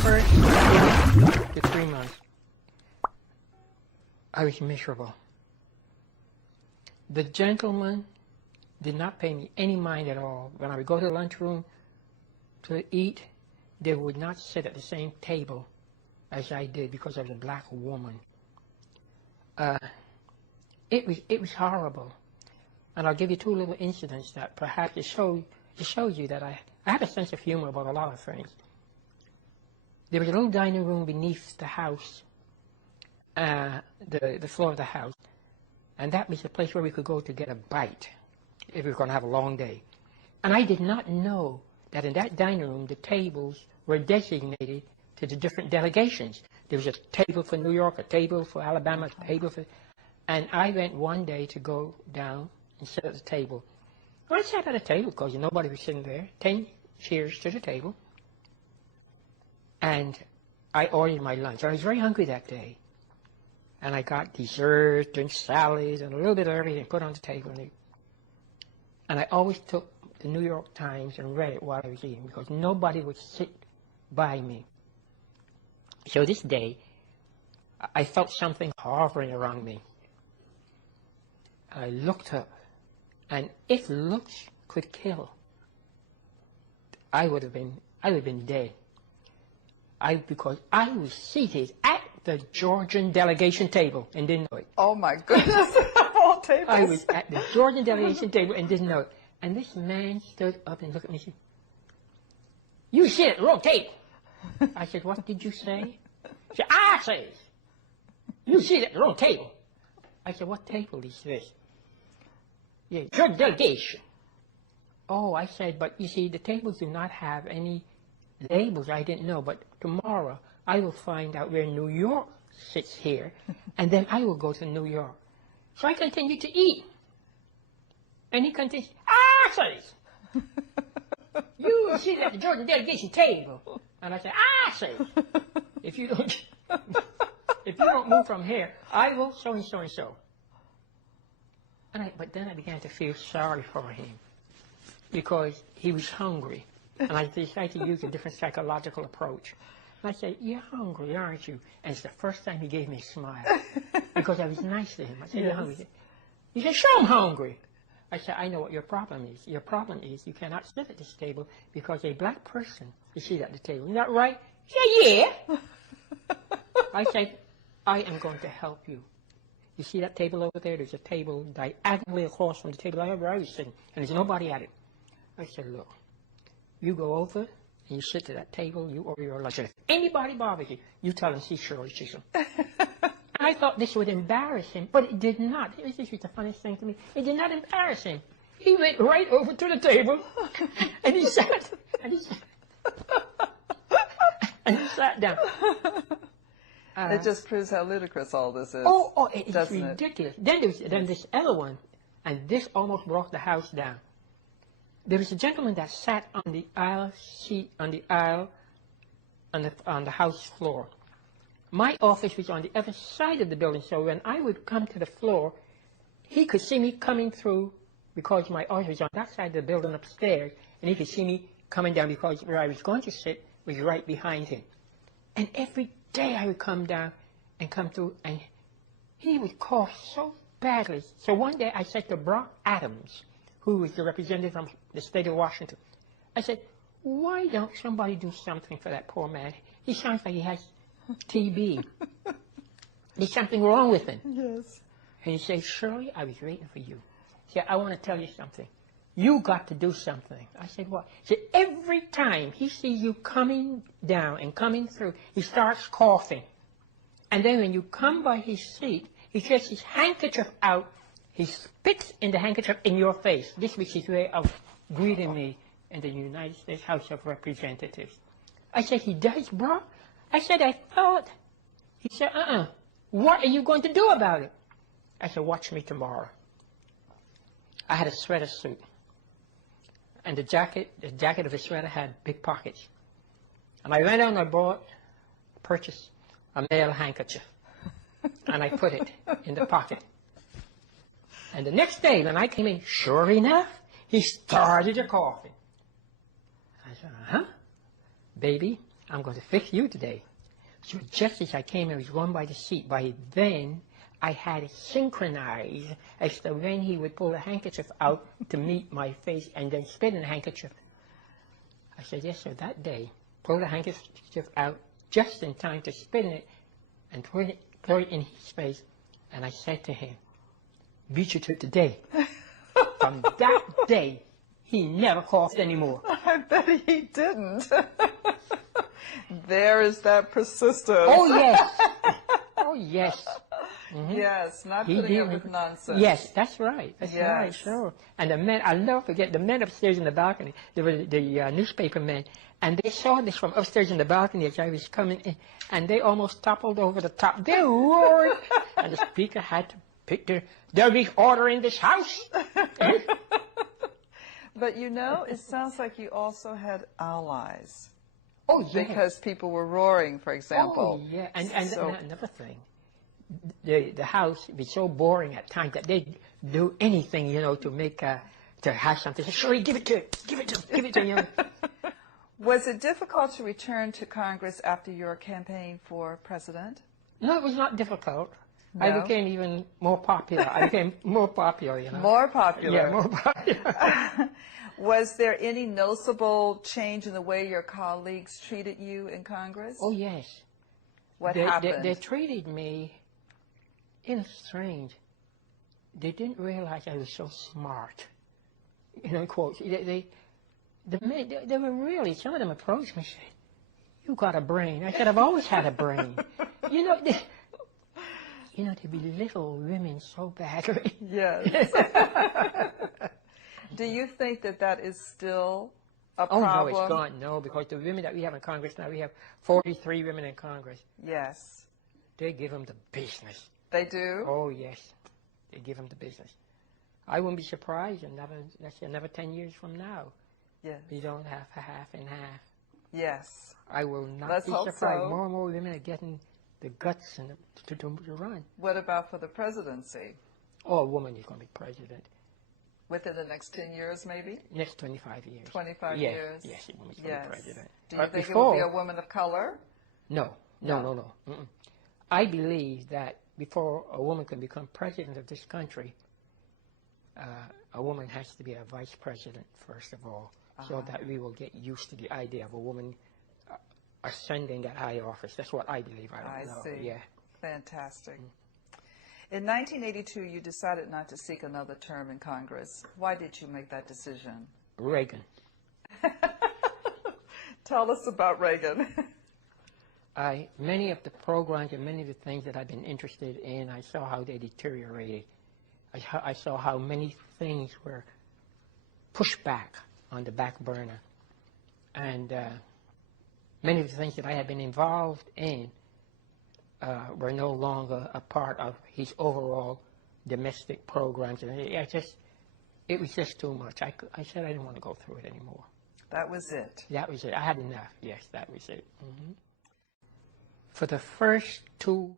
first 2 to 3 months, I was miserable. The gentleman did not pay me any mind at all. When I would go to the lunchroom to eat, they would not sit at the same table as I did because I was a black woman. It was horrible. And I'll give you 2 little incidents that perhaps it shows you that I have a sense of humor about a lot of things. There was a little dining room beneath the house, the floor of the house, and that was the place where we could go to get a bite if we were going to have a long day. And I did not know that in that dining room the tables were designated to the different delegations. There was a table for New York, a table for Alabama, a table for... And I went one day to go down and sit at the table. Well, I sat at a table because nobody was sitting there. 10 chairs to the table. And I ordered my lunch. I was very hungry that day. And I got dessert and salads and a little bit of everything put on the table. And I always took the New York Times and read it while I was eating because nobody would sit by me. So this day, I felt something hovering around me. I looked up, and if looks could kill, I would have been dead. Because I was seated at the Georgian delegation table and didn't know it. Oh my goodness, of all tables. I was at the Georgian delegation table and didn't know it. And this man stood up and looked at me and said, "You sit at the wrong table." I said, "What did you say?" He said, "I say, you sit at the wrong table." I said, "What table is this?" "Yeah, your delegation." "Oh," I said, "but you see, the tables do not have any labels." I didn't know, but tomorrow I will find out where New York sits here, and then I will go to New York. So I continued to eat. And he continued, "I say, you sit at the Georgian delegation table." And I said, "I say, if you don't move from here, I will so and so and so." But then I began to feel sorry for him because he was hungry. And I decided to use a different psychological approach. And I said, "You're hungry, aren't you?" And it's the first time he gave me a smile because I was nice to him. I said, "You're hungry." He said, "Sure, I'm hungry." I said, "I know what your problem is. Your problem is you cannot sit at this table because a black person is seated at the table. Isn't that right?" He said, "Yeah." I said, "I am going to help you. You see that table over there? There's a table diagonally across from the table where I was sitting, and there's nobody at it." I said, "Look, you go over and you sit to that table, you order your lunch. And if anybody bothers you, you tell them, 'See Shirley Chisholm.'" I thought this would embarrass him, but it did not. This was the funniest thing to me. It did not embarrass him. He went right over to the table, and he sat, and he sat down. It just proves how ludicrous all this is. Oh, it's ridiculous. It? Then this other one, and this almost brought the house down. There was a gentleman that sat on the aisle seat, on the house floor. My office was on the other side of the building, so when I would come to the floor, he could see me coming through because my office was on that side of the building upstairs, and he could see me coming down because where I was going to sit was right behind him. And every day I would come down and come through, and he would cough so badly. So one day I said to Brock Adams, who was the representative from the state of Washington, I said, "Why don't somebody do something for that poor man? He sounds like he has TB. There's something wrong with him." Yes. And he said, "Shirley, I was waiting for you." He said, "I want to tell you something. You got to do something." I said, "What?" He said, "Every time he sees you coming down and coming through, he starts coughing. And then when you come by his seat, he gets his handkerchief out. He spits in the handkerchief in your face." This was his way of greeting me in the United States House of Representatives. I said, "He does, bro?" I said, "I thought." He said, "What are you going to do about it?" I said, "Watch me tomorrow." I had a sweater suit. And the jacket of the sweater had big pockets. And I went out and I purchased a male handkerchief. And I put it in the pocket. And the next day when I came in, sure enough, he started coughing. I said, "Baby, I'm going to fix you today. So just as I came, I was going by the seat. By then, I had it synchronized as to when he would pull a handkerchief out to meet my face and then spit in the handkerchief. I said, yes, sir, that day, pull the handkerchief out just in time to spit in it and throw it in his face. And I said to him, beat you to today. From that day, he never coughed anymore. I bet he didn't. There is that persistence. Oh, yes. Oh, yes. Mm-hmm. Yes, not putting up with nonsense. Yes, that's right. That's right, sure. And the men, I'll never forget, the men upstairs in the balcony, they were the newspaper men, and they saw this from upstairs in the balcony as I was coming in, and they almost toppled over the top. They roared, and the speaker had to pick there'll be order in this house. But you know, it sounds like you also had allies. Oh, yes. Because people were roaring, for example. Oh, yeah. And so, another thing, the house would be so boring at times that they'd do anything, you know, to make, to have something. Say, Shirley, give it to him. Was it difficult to return to Congress after your campaign for president? No, it was not difficult. No? I became even more popular. I became more popular, you know. More popular. Yeah, more popular. Was there any noticeable change in the way your colleagues treated you in Congress? Oh, yes. What happened? They treated me strange. They didn't realize I was so smart. You know, in quotes. They were really, some of them approached me and said, you got a brain. I said, I've always had a brain. You know, they belittle women so badly. Yes. Do you think that is still a problem? Oh, no, it's gone. No, because the women that we have in Congress now, we have 43 women in Congress. Yes. They give them the business. They do? Oh, yes. They give them the business. I wouldn't be surprised another 10 years from now. Yes. We don't have half and half. Yes. I will not Let's be hope surprised. so. More and more women are getting the guts and to run. What about for the presidency? Oh, a woman is going to be president. Within the next 10 years, maybe? Next 25 years. 25 years? Yes, a woman's going to be president. Do you think it will be a woman of color? No. Mm-mm. I believe that before a woman can become president of this country, a woman has to be a vice president, first of all, so that we will get used to the idea of a woman ascending that high office. That's what I believe. I don't know. See. Yeah. Fantastic. In 1982, you decided not to seek another term in Congress. Why did you make that decision? Reagan. Tell us about Reagan. Many of the programs and many of the things that I've been interested in, I saw how they deteriorated. I saw how many things were pushed back on the back burner. And many of the things that I had been involved in were no longer a part of his overall domestic programs. And it was just too much. I said I didn't want to go through it anymore. That was it. That was it. I had enough. Yes, that was it. Mm-hmm. For the first 2